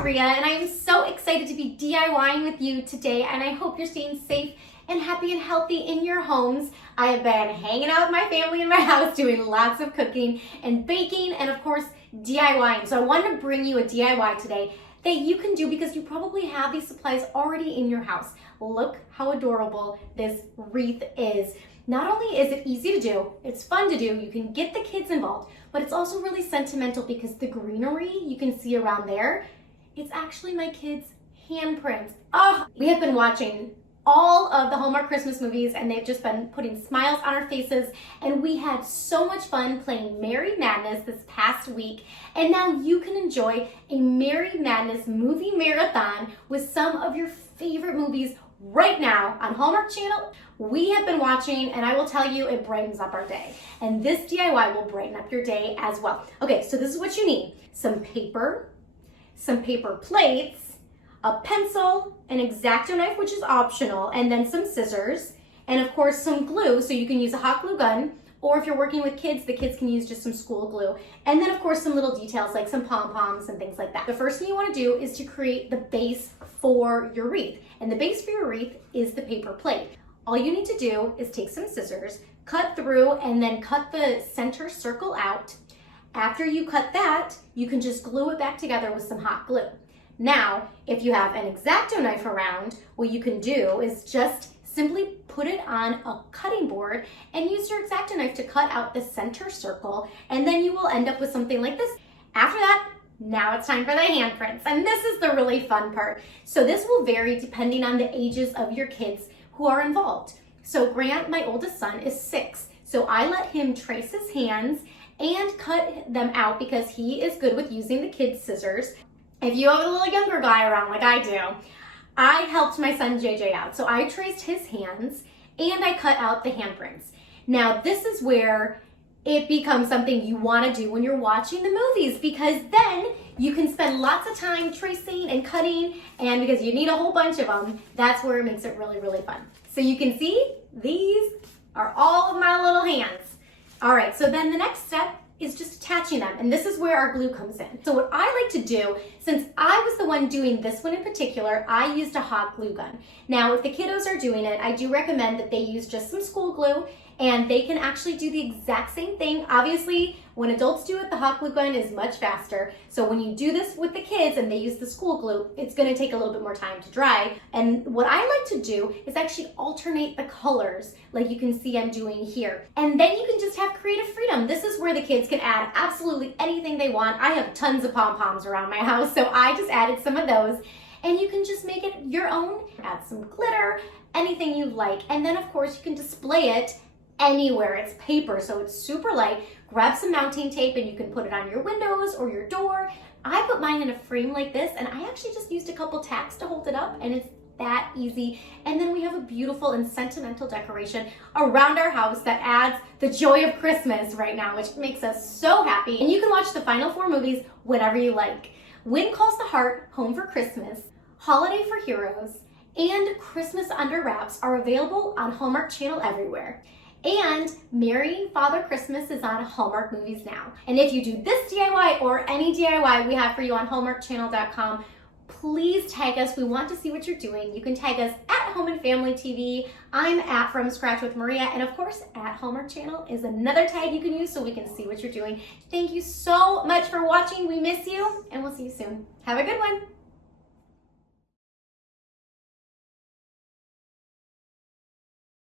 Maria, and I am so excited to be DIYing with you today, and I hope you're staying safe and happy and healthy in your homes. I have been hanging out with my family in my house, doing lots of cooking and baking, and of course, DIYing. So I wanted to bring you a DIY today that you can do because you probably have these supplies already in your house. Look how adorable this wreath is. Not only is it easy to do, it's fun to do, you can get the kids involved, but it's also really sentimental because the greenery you can see around there, it's actually my kids' handprints. Oh, we have been watching all of the Hallmark Christmas movies and they've just been putting smiles on our faces, and we had so much fun playing Merry Madness this past week, and now you can enjoy a Merry Madness movie marathon with some of your favorite movies right now on Hallmark Channel. We have been watching, and I will tell you, it brightens up our day. And this DIY will brighten up your day as well. Okay, so this is what you need. Some paper plates, a pencil, an X-Acto knife, which is optional, and then some scissors, and of course some glue, so you can use a hot glue gun, or if you're working with kids, the kids can use just some school glue. And then of course some little details like some pom-poms and things like that. The first thing you want to do is to create the base for your wreath. And the base for your wreath is the paper plate. All you need to do is take some scissors, cut through, and then cut the center circle out. After you cut that, you can just glue it back together with some hot glue. Now, if you have an X-Acto knife around, what you can do is just simply put it on a cutting board and use your X-Acto knife to cut out the center circle, and then you will end up with something like this. After that, now it's time for the handprints, and this is the really fun part. So this will vary depending on the ages of your kids who are involved. So Grant, my oldest son, is 6, so I let him trace his hands and cut them out because he is good with using the kids' scissors. If you have a little younger guy around like I do, I helped my son JJ out. So I traced his hands and I cut out the handprints. Now this is where it becomes something you want to do when you're watching the movies, because then you can spend lots of time tracing and cutting, and because you need a whole bunch of them, that's where it makes it really, really fun. So you can see these are all of my little hands. All right, so then the next step is just attaching them, and this is where our glue comes in. So what I like to do, since I was the one doing this one in particular, I used a hot glue gun. Now, if the kiddos are doing it, I do recommend that they use just some school glue, and they can actually do the exact same thing. Obviously, when adults do it, the hot glue gun is much faster. So when you do this with the kids and they use the school glue, it's gonna take a little bit more time to dry. And what I like to do is actually alternate the colors, like you can see I'm doing here. And then you can just have creative freedom. This is where the kids can add absolutely anything they want. I have tons of pom-poms around my house, so I just added some of those. And you can just make it your own, add some glitter, anything you like. And then of course you can display it anywhere. It's paper, so it's super light. Grab some mounting tape and you can put it on your windows or your door. I put mine in a frame like this, and I actually just used a couple tacks to hold it up, and it's that easy. And then we have a beautiful and sentimental decoration around our house that adds the joy of Christmas right now, which makes us so happy. And you can watch the final 4 movies whenever you like. Wind Calls the Heart, Home for Christmas, Holiday for Heroes, and Christmas Under Wraps are available on Hallmark Channel everywhere. And Merry Father Christmas is on Hallmark Movies now. And if you do this DIY or any DIY we have for you on hallmarkchannel.com, please tag us. We want to see what you're doing. You can tag us at Home and Family TV. I'm at From Scratch with Maria. And of course, at Hallmark Channel is another tag you can use so we can see what you're doing. Thank you so much for watching. We miss you, and we'll see you soon. Have a good one.